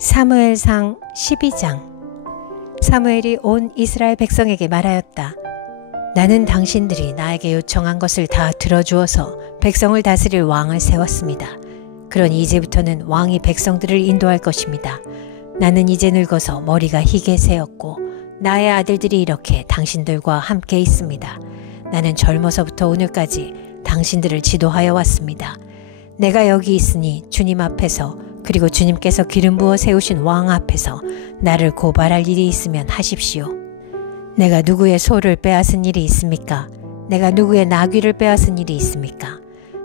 사무엘상 12장. 사무엘이 온 이스라엘 백성에게 말하였다. 나는 당신들이 나에게 요청한 것을 다 들어주어서 백성을 다스릴 왕을 세웠습니다. 그러니 이제부터는 왕이 백성들을 인도할 것입니다. 나는 이제 늙어서 머리가 희게 새었고 나의 아들들이 이렇게 당신들과 함께 있습니다. 나는 젊어서부터 오늘까지 당신들을 지도하여 왔습니다. 내가 여기 있으니 주님 앞에서 그리고 주님께서 기름 부어 세우신 왕 앞에서 나를 고발할 일이 있으면 하십시오. 내가 누구의 소를 빼앗은 일이 있습니까? 내가 누구의 나귀를 빼앗은 일이 있습니까?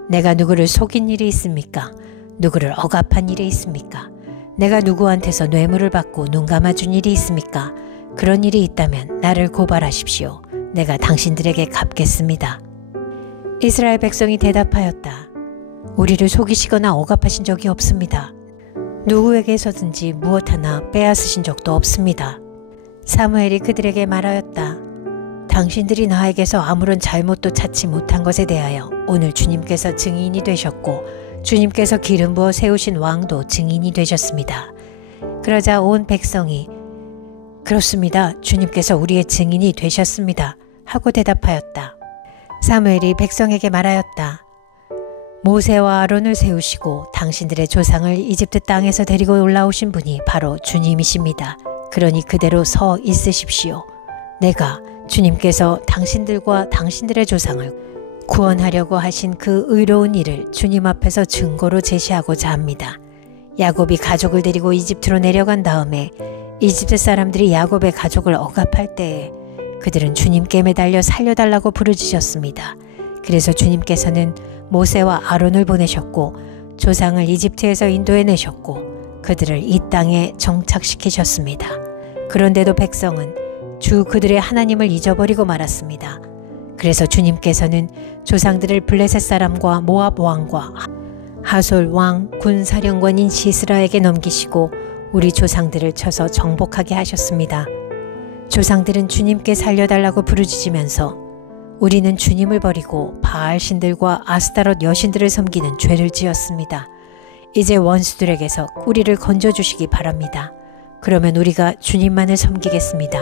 내가 누구를 속인 일이 있습니까? 누구를 억압한 일이 있습니까? 내가 누구한테서 뇌물을 받고 눈 감아준 일이 있습니까? 그런 일이 있다면 나를 고발하십시오. 내가 당신들에게 갚겠습니다. 이스라엘 백성이 대답하였다. 우리를 속이시거나 억압하신 적이 없습니다. 누구에게서든지 무엇 하나 빼앗으신 적도 없습니다. 사무엘이 그들에게 말하였다. 당신들이 나에게서 아무런 잘못도 찾지 못한 것에 대하여 오늘 주님께서 증인이 되셨고 주님께서 기름 부어 세우신 왕도 증인이 되셨습니다. 그러자 온 백성이 그렇습니다. 주님께서 우리의 증인이 되셨습니다. 하고 대답하였다. 사무엘이 백성에게 말하였다. 모세와 아론을 세우시고 당신들의 조상을 이집트 땅에서 데리고 올라오신 분이 바로 주님이십니다. 그러니 그대로 서 있으십시오. 내가 주님께서 당신들과 당신들의 조상을 구원하려고 하신 그 의로운 일을 주님 앞에서 증거로 제시하고자 합니다. 야곱이 가족을 데리고 이집트로 내려간 다음에 이집트 사람들이 야곱의 가족을 억압할 때에 그들은 주님께 매달려 살려달라고 부르짖었습니다. 그래서 주님께서는 모세와 아론을 보내셨고 조상을 이집트에서 인도해내셨고 그들을 이 땅에 정착시키셨습니다. 그런데도 백성은 주 그들의 하나님을 잊어버리고 말았습니다. 그래서 주님께서는 조상들을 블레셋 사람과 모압 왕과 하솔 왕 군사령관인 시스라에게 넘기시고 우리 조상들을 쳐서 정복하게 하셨습니다. 조상들은 주님께 살려달라고 부르짖으면서 우리는 주님을 버리고 바알 신들과 아스타롯 여신들을 섬기는 죄를 지었습니다. 이제 원수들에게서 우리를 건져주시기 바랍니다. 그러면 우리가 주님만을 섬기겠습니다.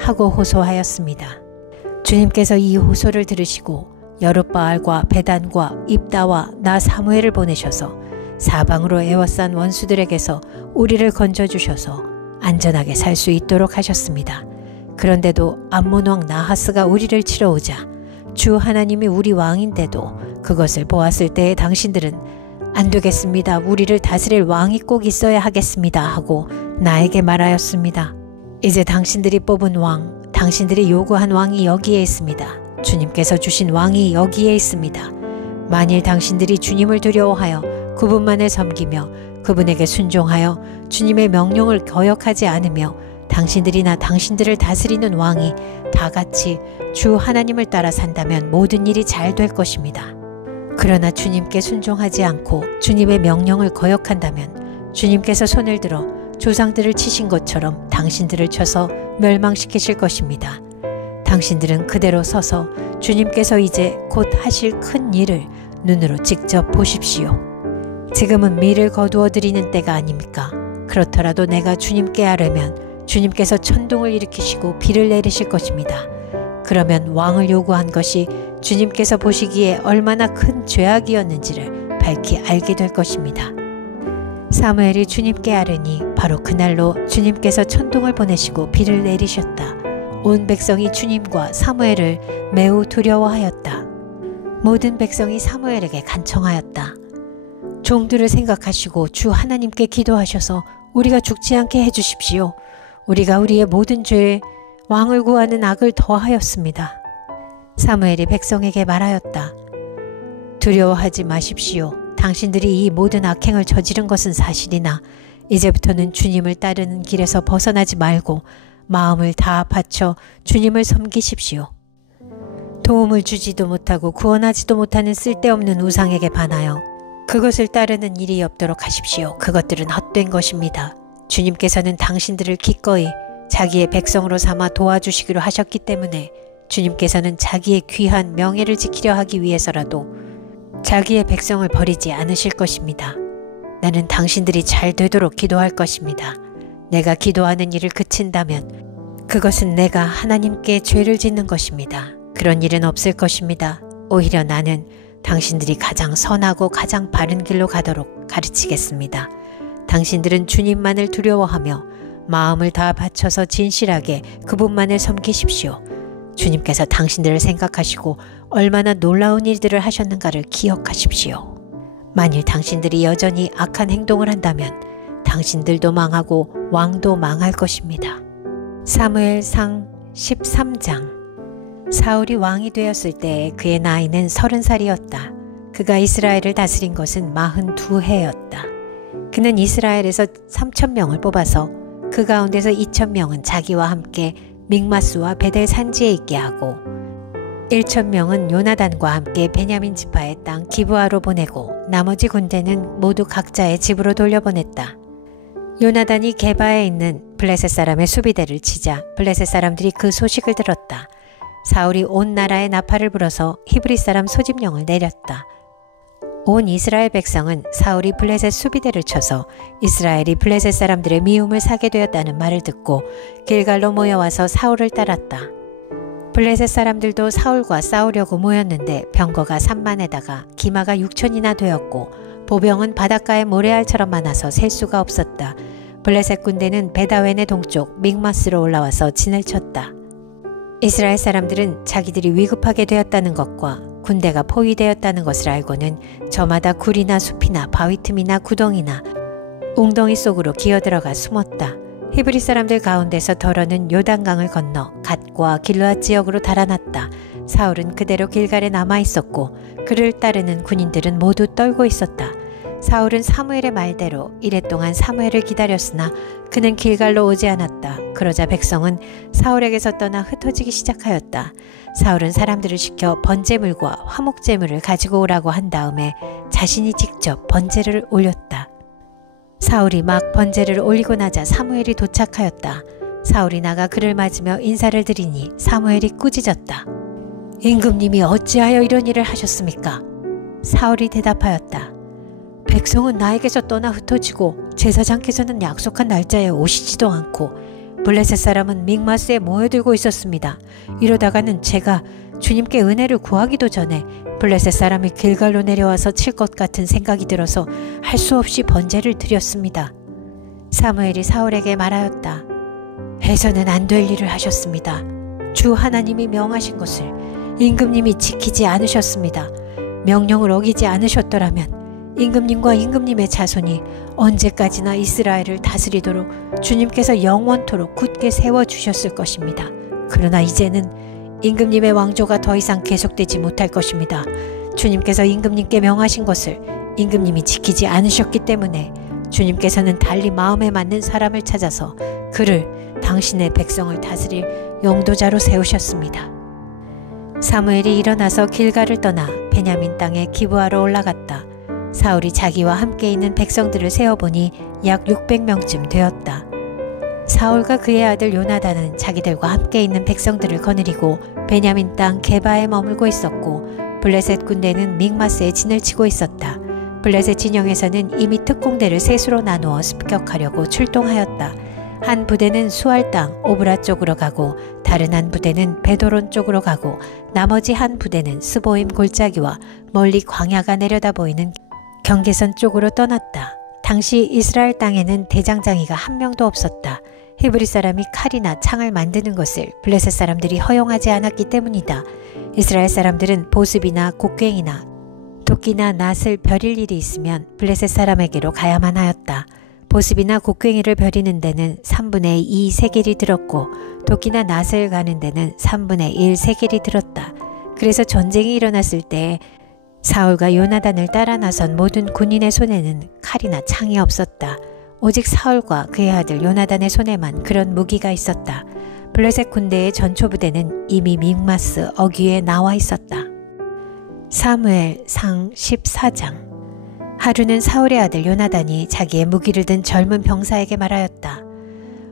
하고 호소하였습니다. 주님께서 이 호소를 들으시고 여룻바알과 베단과 입다와 나 사무엘을 보내셔서 사방으로 에워싼 원수들에게서 우리를 건져주셔서 안전하게 살 수 있도록 하셨습니다. 그런데도 암몬 왕 나하스가 우리를 치러 오자 주 하나님이 우리 왕인데도 그것을 보았을 때에 당신들은 안 되겠습니다. 우리를 다스릴 왕이 꼭 있어야 하겠습니다. 하고 나에게 말하였습니다. 이제 당신들이 뽑은 왕, 당신들이 요구한 왕이 여기에 있습니다. 주님께서 주신 왕이 여기에 있습니다. 만일 당신들이 주님을 두려워하여 그분만을 섬기며 그분에게 순종하여 주님의 명령을 거역하지 않으며 당신들이나 당신들을 다스리는 왕이 다 같이 주 하나님을 따라 산다면 모든 일이 잘 될 것입니다. 그러나 주님께 순종하지 않고 주님의 명령을 거역한다면 주님께서 손을 들어 조상들을 치신 것처럼 당신들을 쳐서 멸망시키실 것입니다. 당신들은 그대로 서서 주님께서 이제 곧 하실 큰 일을 눈으로 직접 보십시오. 지금은 밀을 거두어 드리는 때가 아닙니까? 그렇더라도 내가 주님께 아뢰면 주님께서 천둥을 일으키시고 비를 내리실 것입니다. 그러면 왕을 요구한 것이 주님께서 보시기에 얼마나 큰 죄악이었는지를 밝히 알게 될 것입니다. 사무엘이 주님께 아뢰니 바로 그날로 주님께서 천둥을 보내시고 비를 내리셨다. 온 백성이 주님과 사무엘을 매우 두려워하였다. 모든 백성이 사무엘에게 간청하였다. 종들을 생각하시고 주 하나님께 기도하셔서 우리가 죽지 않게 해주십시오. 우리가 우리의 모든 죄에 왕을 구하는 악을 더하였습니다. 사무엘이 백성에게 말하였다. 두려워하지 마십시오. 당신들이 이 모든 악행을 저지른 것은 사실이나 이제부터는 주님을 따르는 길에서 벗어나지 말고 마음을 다 바쳐 주님을 섬기십시오. 도움을 주지도 못하고 구원하지도 못하는 쓸데없는 우상에게 반하여 그것을 따르는 일이 없도록 하십시오. 그것들은 헛된 것입니다. 주님께서는 당신들을 기꺼이 자기의 백성으로 삼아 도와주시기로 하셨기 때문에 주님께서는 자기의 귀한 명예를 지키려 하기 위해서라도 자기의 백성을 버리지 않으실 것입니다. 나는 당신들이 잘 되도록 기도할 것입니다. 내가 기도하는 일을 그친다면 그것은 내가 하나님께 죄를 짓는 것입니다. 그런 일은 없을 것입니다. 오히려 나는 당신들이 가장 선하고 가장 바른 길로 가도록 가르치겠습니다. 당신들은 주님만을 두려워하며 마음을 다 바쳐서 진실하게 그분만을 섬기십시오. 주님께서 당신들을 생각하시고 얼마나 놀라운 일들을 하셨는가를 기억하십시오. 만일 당신들이 여전히 악한 행동을 한다면 당신들도 망하고 왕도 망할 것입니다. 사무엘상 13장. 사울이 왕이 되었을 때 그의 나이는 30살이었다. 그가 이스라엘을 다스린 것은 42해였다. 그는 이스라엘에서 3,000명을 뽑아서 그 가운데서 2,000명은 자기와 함께 믹마스와 베델 산지에 있게 하고 1,000명은 요나단과 함께 베냐민 지파의 땅 기브아로 보내고 나머지 군대는 모두 각자의 집으로 돌려보냈다. 요나단이 게바에 있는 블레셋 사람의 수비대를 치자 블레셋 사람들이 그 소식을 들었다. 사울이 온 나라에 나팔을 불어서 히브리 사람 소집령을 내렸다. 온 이스라엘 백성은 사울이 블레셋 수비대를 쳐서 이스라엘이 블레셋 사람들의 미움을 사게 되었다는 말을 듣고 길갈로 모여와서 사울을 따랐다. 블레셋 사람들도 사울과 싸우려고 모였는데 병거가 3만에다가 기마가 6천이나 되었고 보병은 바닷가의 모래알처럼 많아서 셀 수가 없었다. 블레셋 군대는 베다웬의 동쪽 믹마스로 올라와서 진을 쳤다. 이스라엘 사람들은 자기들이 위급하게 되었다는 것과 군대가 포위되었다는 것을 알고는 저마다 굴이나 숲이나 바위 틈이나 구덩이나 웅덩이 속으로 기어들어가 숨었다. 히브리 사람들 가운데서 더러는 요단강을 건너 갓과 길르앗 지역으로 달아났다. 사울은 그대로 길갈에 남아있었고 그를 따르는 군인들은 모두 떨고 있었다. 사울은 사무엘의 말대로 이랫동안 사무엘을 기다렸으나 그는 길갈로 오지 않았다. 그러자 백성은 사울에게서 떠나 흩어지기 시작하였다. 사울은 사람들을 시켜 번제물과 화목제물을 가지고 오라고 한 다음에 자신이 직접 번제를 올렸다. 사울이 막 번제를 올리고 나자 사무엘이 도착하였다. 사울이 나가 그를 맞으며 인사를 드리니 사무엘이 꾸짖었다. 임금님이 어찌하여 이런 일을 하셨습니까? 사울이 대답하였다. 백성은 나에게서 떠나 흩어지고 제사장께서는 약속한 날짜에 오시지도 않고 블레셋 사람은 믹마스에 모여들고 있었습니다. 이러다가는 제가 주님께 은혜를 구하기도 전에 블레셋 사람이 길갈로 내려와서 칠 것 같은 생각이 들어서 할 수 없이 번제를 드렸습니다. 사무엘이 사울에게 말하였다. 해서는 안 될 일을 하셨습니다. 주 하나님이 명하신 것을 임금님이 지키지 않으셨습니다. 명령을 어기지 않으셨더라면 임금님과 임금님의 자손이 언제까지나 이스라엘을 다스리도록 주님께서 영원토록 굳게 세워주셨을 것입니다. 그러나 이제는 임금님의 왕조가 더 이상 계속되지 못할 것입니다. 주님께서 임금님께 명하신 것을 임금님이 지키지 않으셨기 때문에 주님께서는 달리 마음에 맞는 사람을 찾아서 그를 당신의 백성을 다스릴 영도자로 세우셨습니다. 사무엘이 일어나서 길갈을 떠나 베냐민 땅의 기브아로 올라갔다. 사울이 자기와 함께 있는 백성들을 세어보니 약 600명쯤 되었다. 사울과 그의 아들 요나단은 자기들과 함께 있는 백성들을 거느리고 베냐민 땅 게바에 머물고 있었고 블레셋 군대는 믹마스에 진을 치고 있었다. 블레셋 진영에서는 이미 특공대를 셋으로 나누어 습격하려고 출동하였다. 한 부대는 수알 땅 오브라 쪽으로 가고 다른 한 부대는 베도론 쪽으로 가고 나머지 한 부대는 스보임 골짜기와 멀리 광야가 내려다 보이는 경계선 쪽으로 떠났다. 당시 이스라엘 땅에는 대장장이가 한 명도 없었다. 히브리 사람이 칼이나 창을 만드는 것을 블레셋 사람들이 허용하지 않았기 때문이다. 이스라엘 사람들은 보습이나 곡괭이나 도끼나 낫을 벼릴 일이 있으면 블레셋 사람에게로 가야만 하였다. 보습이나 곡괭이를 벼리는 데는 3분의 2 세겔이 들었고 도끼나 낫을 가는 데는 3분의 1 세겔이 들었다. 그래서 전쟁이 일어났을 때 사울과 요나단을 따라 나선 모든 군인의 손에는 칼이나 창이 없었다. 오직 사울과 그의 아들 요나단의 손에만 그런 무기가 있었다. 블레셋 군대의 전초부대는 이미 믹마스 어귀에 나와 있었다. 사무엘 상 14장. 하루는 사울의 아들 요나단이 자기의 무기를 든 젊은 병사에게 말하였다.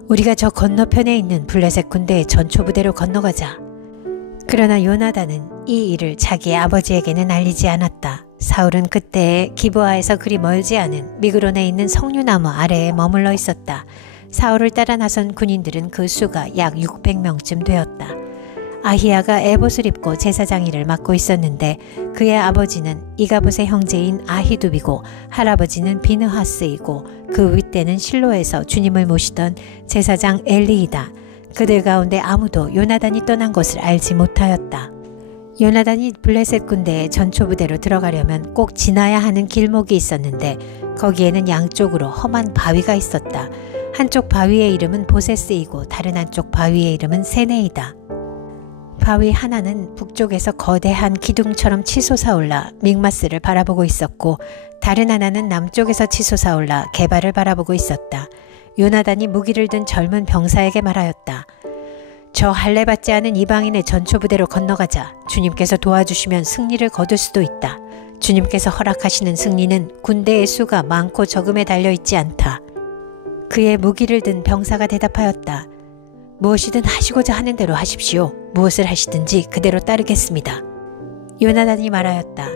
우리가 저 건너편에 있는 블레셋 군대의 전초부대로 건너가자. 그러나 요나단은 이 일을 자기의 아버지에게는 알리지 않았다. 사울은 그때 기브아에서 그리 멀지 않은 미그론에 있는 석류나무 아래에 머물러 있었다. 사울을 따라 나선 군인들은 그 수가 약 600명쯤 되었다. 아히야가 에봇을 입고 제사장 일을 맡고 있었는데 그의 아버지는 이가봇의 형제인 아히둡이고 할아버지는 비느하스이고 그 윗대는 실로에서 주님을 모시던 제사장 엘리이다. 그들 가운데 아무도 요나단이 떠난 것을 알지 못하였다. 요나단이 블레셋 군대의 전초부대로 들어가려면 꼭 지나야 하는 길목이 있었는데 거기에는 양쪽으로 험한 바위가 있었다. 한쪽 바위의 이름은 보세스이고 다른 한쪽 바위의 이름은 세네이다. 바위 하나는 북쪽에서 거대한 기둥처럼 치솟아올라 믹마스를 바라보고 있었고 다른 하나는 남쪽에서 치솟아올라 게발을 바라보고 있었다. 요나단이 무기를 든 젊은 병사에게 말하였다. 저 할례받지 않은 이방인의 전초부대로 건너가자. 주님께서 도와주시면 승리를 거둘 수도 있다. 주님께서 허락하시는 승리는 군대의 수가 많고 적음에 달려있지 않다. 그의 무기를 든 병사가 대답하였다. 무엇이든 하시고자 하는 대로 하십시오. 무엇을 하시든지 그대로 따르겠습니다. 요나단이 말하였다.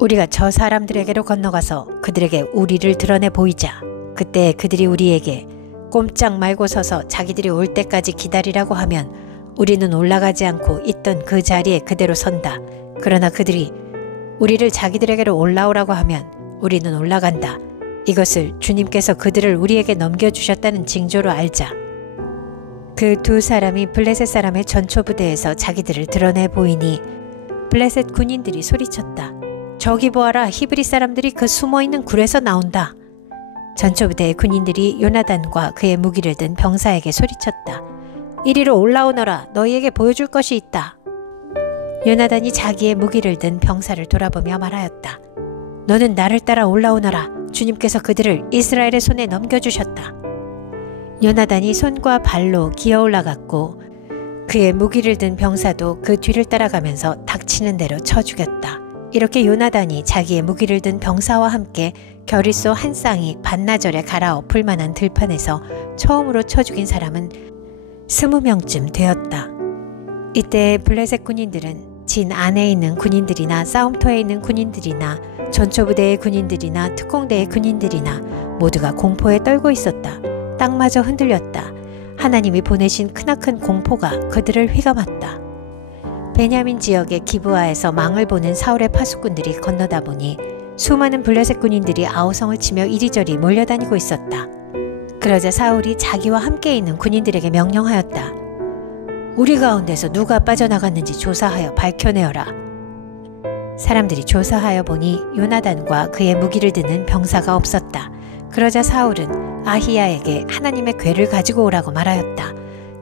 우리가 저 사람들에게로 건너가서 그들에게 우리를 드러내 보이자. 그때 그들이 우리에게 꼼짝 말고 서서 자기들이 올 때까지 기다리라고 하면 우리는 올라가지 않고 있던 그 자리에 그대로 선다. 그러나 그들이 우리를 자기들에게로 올라오라고 하면 우리는 올라간다. 이것을 주님께서 그들을 우리에게 넘겨주셨다는 징조로 알자. 그 두 사람이 블레셋 사람의 전초부대에서 자기들을 드러내 보이니 블레셋 군인들이 소리쳤다. 저기 보아라. 히브리 사람들이 그 숨어있는 굴에서 나온다. 전초부대의 군인들이 요나단과 그의 무기를 든 병사에게 소리쳤다. 이리로 올라오너라. 너희에게 보여줄 것이 있다. 요나단이 자기의 무기를 든 병사를 돌아보며 말하였다. 너는 나를 따라 올라오너라. 주님께서 그들을 이스라엘의 손에 넘겨주셨다. 요나단이 손과 발로 기어 올라갔고 그의 무기를 든 병사도 그 뒤를 따라가면서 닥치는 대로 쳐 죽였다. 이렇게 요나단이 자기의 무기를 든 병사와 함께 겨릿소 한 쌍이 반나절에 갈아 엎을 만한 들판에서 처음으로 쳐 죽인 사람은 20명쯤 되었다. 이때 블레셋 군인들은 진 안에 있는 군인들이나 싸움터에 있는 군인들이나 전초부대의 군인들이나 특공대의 군인들이나 모두가 공포에 떨고 있었다. 땅마저 흔들렸다. 하나님이 보내신 크나큰 공포가 그들을 휘감았다. 베냐민 지역의 기브아에서 망을 보는 사울의 파수꾼들이 건너다 보니 수많은 블레셋 군인들이 아우성을 치며 이리저리 몰려다니고 있었다. 그러자 사울이 자기와 함께 있는 군인들에게 명령하였다. 우리 가운데서 누가 빠져나갔는지 조사하여 밝혀내어라. 사람들이 조사하여 보니 요나단과 그의 무기를 드는 병사가 없었다. 그러자 사울은 아히야에게 하나님의 궤를 가지고 오라고 말하였다.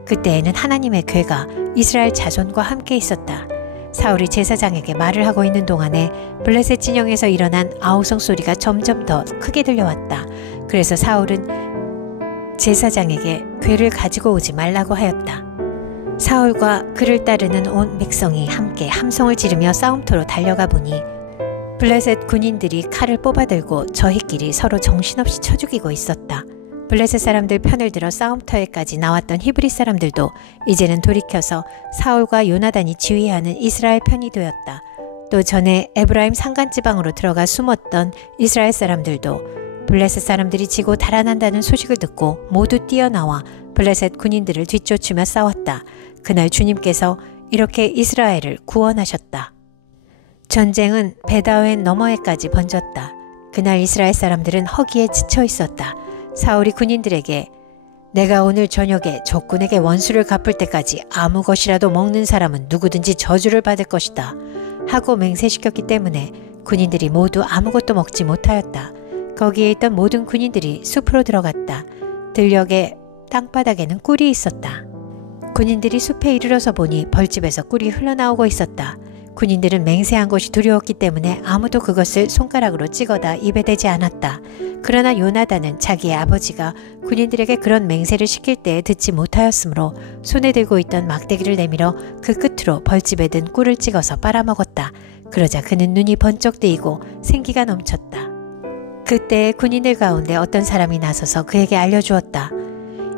그때에는 하나님의 궤가 이스라엘 자손과 함께 있었다. 사울이 제사장에게 말을 하고 있는 동안에 블레셋 진영에서 일어난 아우성 소리가 점점 더 크게 들려왔다. 그래서 사울은 제사장에게 궤를 가지고 오지 말라고 하였다. 사울과 그를 따르는 온 백성이 함께 함성을 지르며 싸움터로 달려가 보니 블레셋 군인들이 칼을 뽑아들고 저희끼리 서로 정신없이 쳐 죽이고 있었다. 블레셋 사람들 편을 들어 싸움터에까지 나왔던 히브리 사람들도 이제는 돌이켜서 사울과 요나단이 지휘하는 이스라엘 편이 되었다. 또 전에 에브라임 산간지방으로 들어가 숨었던 이스라엘 사람들도 블레셋 사람들이 지고 달아난다는 소식을 듣고 모두 뛰어나와 블레셋 군인들을 뒤쫓으며 싸웠다. 그날 주님께서 이렇게 이스라엘을 구원하셨다. 전쟁은 베다웬 너머에까지 번졌다. 그날 이스라엘 사람들은 허기에 지쳐 있었다. 사울이 군인들에게 내가 오늘 저녁에 적군에게 원수를 갚을 때까지 아무 것이라도 먹는 사람은 누구든지 저주를 받을 것이다 하고 맹세시켰기 때문에 군인들이 모두 아무것도 먹지 못하였다. 거기에 있던 모든 군인들이 숲으로 들어갔다. 들녘의 땅바닥에는 꿀이 있었다. 군인들이 숲에 이르러서 보니 벌집에서 꿀이 흘러나오고 있었다. 군인들은 맹세한 것이 두려웠기 때문에 아무도 그것을 손가락으로 찍어다 입에 대지 않았다. 그러나 요나단은 자기의 아버지가 군인들에게 그런 맹세를 시킬 때에 듣지 못하였으므로 손에 들고 있던 막대기를 내밀어 그 끝으로 벌집에 든 꿀을 찍어서 빨아먹었다. 그러자 그는 눈이 번쩍 뜨이고 생기가 넘쳤다. 그때 군인들 가운데 어떤 사람이 나서서 그에게 알려주었다.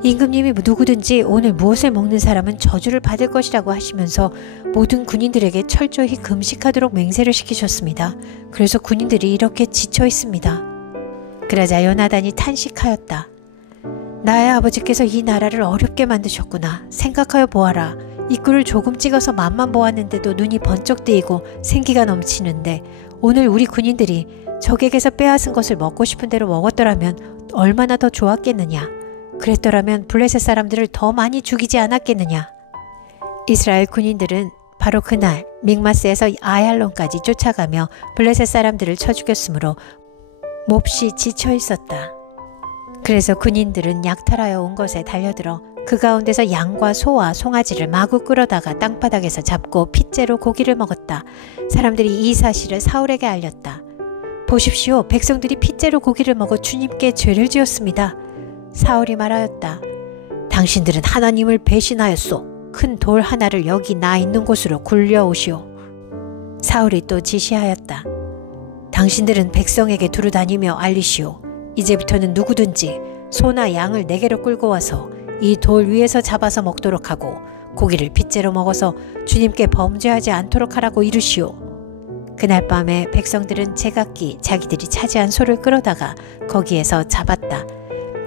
임금님이 누구든지 오늘 무엇을 먹는 사람은 저주를 받을 것이라고 하시면서 모든 군인들에게 철저히 금식하도록 맹세를 시키셨습니다. 그래서 군인들이 이렇게 지쳐 있습니다. 그러자 요나단이 탄식하였다. 나의 아버지께서 이 나라를 어렵게 만드셨구나. 생각하여 보아라. 입구를 조금 찍어서 맛만 보았는데도 눈이 번쩍 뜨이고 생기가 넘치는데 오늘 우리 군인들이 적에게서 빼앗은 것을 먹고 싶은 대로 먹었더라면 얼마나 더 좋았겠느냐. 그랬더라면 블레셋 사람들을 더 많이 죽이지 않았겠느냐. 이스라엘 군인들은 바로 그날 믹마스에서 아얄론까지 쫓아가며 블레셋 사람들을 쳐 죽였으므로 몹시 지쳐 있었다. 그래서 군인들은 약탈하여 온 것에 달려들어 그 가운데서 양과 소와 송아지를 마구 끌어다가 땅바닥에서 잡고 핏째로 고기를 먹었다. 사람들이 이 사실을 사울에게 알렸다. 보십시오. 백성들이 핏째로 고기를 먹어 주님께 죄를 지었습니다. 사울이 말하였다. 당신들은 하나님을 배신하였소. 큰 돌 하나를 여기 나 있는 곳으로 굴려오시오. 사울이 또 지시하였다. 당신들은 백성에게 두루 다니며 알리시오. 이제부터는 누구든지 소나 양을 내게로 끌고 와서 이 돌 위에서 잡아서 먹도록 하고 고기를 핏째로 먹어서 주님께 범죄하지 않도록 하라고 이르시오. 그날 밤에 백성들은 제각기 자기들이 차지한 소를 끌어다가 거기에서 잡았다.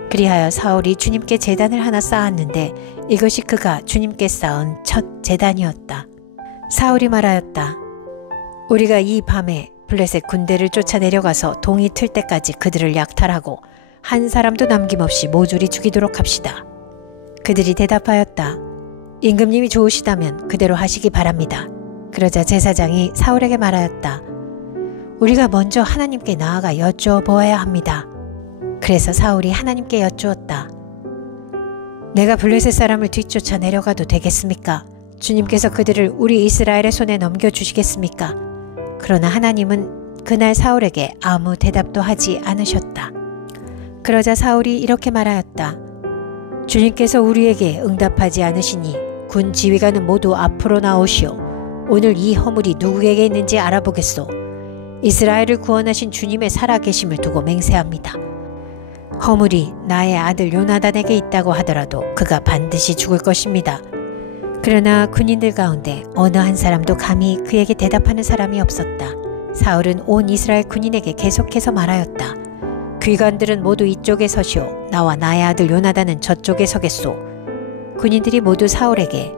그리하여 사울이 주님께 제단을 하나 쌓았는데 이것이 그가 주님께 쌓은 첫 제단이었다. 사울이 말하였다. 우리가 이 밤에 블레셋 군대를 쫓아 내려가서 동이 틀 때까지 그들을 약탈하고 한 사람도 남김없이 모조리 죽이도록 합시다. 그들이 대답하였다. 임금님이 좋으시다면 그대로 하시기 바랍니다. 그러자 제사장이 사울에게 말하였다. 우리가 먼저 하나님께 나아가 여쭈어보아야 합니다. 그래서 사울이 하나님께 여쭈었다. 내가 블레셋 사람을 뒤쫓아 내려가도 되겠습니까? 주님께서 그들을 우리 이스라엘의 손에 넘겨주시겠습니까? 그러나 하나님은 그날 사울에게 아무 대답도 하지 않으셨다. 그러자 사울이 이렇게 말하였다. 주님께서 우리에게 응답하지 않으시니 군 지휘관은 모두 앞으로 나오시오. 오늘 이 허물이 누구에게 있는지 알아보겠소. 이스라엘을 구원하신 주님의 살아계심을 두고 맹세합니다. 허물이 나의 아들 요나단에게 있다고 하더라도 그가 반드시 죽을 것입니다. 그러나 군인들 가운데 어느 한 사람도 감히 그에게 대답하는 사람이 없었다. 사울은 온 이스라엘 군인에게 계속해서 말하였다. 귀관들은 모두 이쪽에 서시오. 나와 나의 아들 요나단은 저쪽에 서겠소. 군인들이 모두 사울에게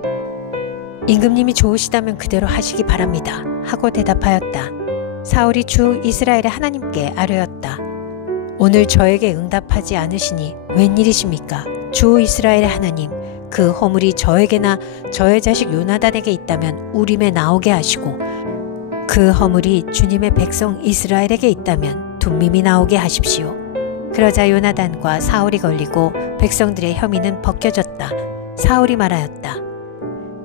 임금님이 좋으시다면 그대로 하시기 바랍니다. 하고 대답하였다. 사울이 주 이스라엘의 하나님께 아뢰었다. 오늘 저에게 응답하지 않으시니 웬일이십니까? 주 이스라엘의 하나님, 그 허물이 저에게나 저의 자식 요나단에게 있다면 우림에 나오게 하시고 그 허물이 주님의 백성 이스라엘에게 있다면 둠밈이 나오게 하십시오. 그러자 요나단과 사울이 걸리고 백성들의 혐의는 벗겨졌다. 사울이 말하였다.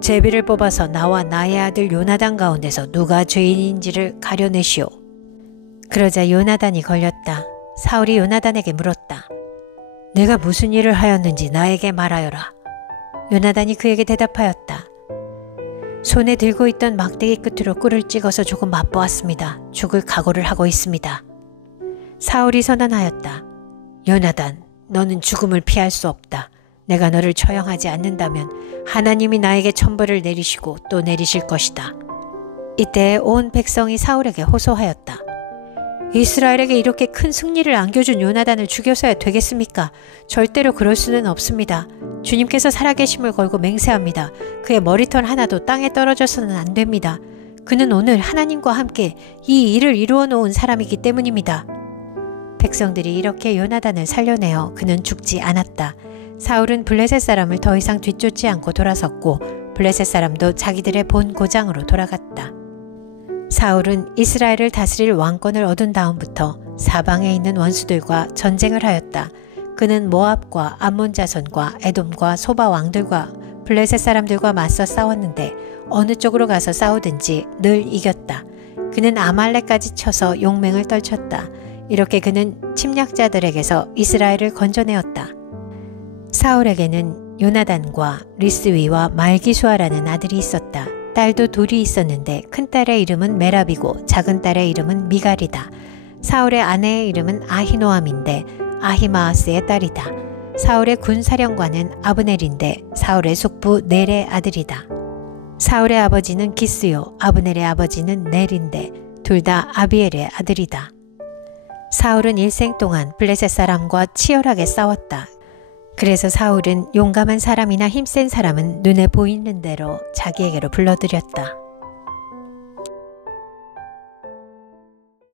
제비를 뽑아서 나와 나의 아들 요나단 가운데서 누가 죄인인지를 가려내시오. 그러자 요나단이 걸렸다. 사울이 요나단에게 물었다. 내가 무슨 일을 하였는지 나에게 말하여라. 요나단이 그에게 대답하였다. 손에 들고 있던 막대기 끝으로 꿀을 찍어서 조금 맛보았습니다. 죽을 각오를 하고 있습니다. 사울이 선언하였다. 요나단, 너는 죽음을 피할 수 없다. 내가 너를 처형하지 않는다면 하나님이 나에게 천벌을 내리시고 또 내리실 것이다. 이때 온 백성이 사울에게 호소하였다. 이스라엘에게 이렇게 큰 승리를 안겨준 요나단을 죽여서야 되겠습니까? 절대로 그럴 수는 없습니다. 주님께서 살아계심을 걸고 맹세합니다. 그의 머리털 하나도 땅에 떨어져서는 안 됩니다. 그는 오늘 하나님과 함께 이 일을 이루어 놓은 사람이기 때문입니다. 백성들이 이렇게 요나단을 살려내어 그는 죽지 않았다. 사울은 블레셋 사람을 더 이상 뒤쫓지 않고 돌아섰고 블레셋 사람도 자기들의 본 고장으로 돌아갔다. 사울은 이스라엘을 다스릴 왕권을 얻은 다음부터 사방에 있는 원수들과 전쟁을 하였다. 그는 모압과 암몬 자손과 에돔과 소바 왕들과 블레셋 사람들과 맞서 싸웠는데 어느 쪽으로 가서 싸우든지 늘 이겼다. 그는 아말렉까지 쳐서 용맹을 떨쳤다. 이렇게 그는 침략자들에게서 이스라엘을 건져내었다. 사울에게는 요나단과 리스위와 말기수아라는 아들이 있었다. 딸도 둘이 있었는데 큰딸의 이름은 메랍이고 작은딸의 이름은 미갈이다. 사울의 아내의 이름은 아히노암인데 아히마아스의 딸이다. 사울의 군사령관은 아브넬인데 사울의 숙부 넬의 아들이다. 사울의 아버지는 기스요 아브넬의 아버지는 넬인데 둘 다 아비엘의 아들이다. 사울은 일생 동안 블레셋 사람과 치열하게 싸웠다. 그래서 사울은 용감한 사람이나 힘센 사람은 눈에 보이는 대로 자기에게로 불러들였다.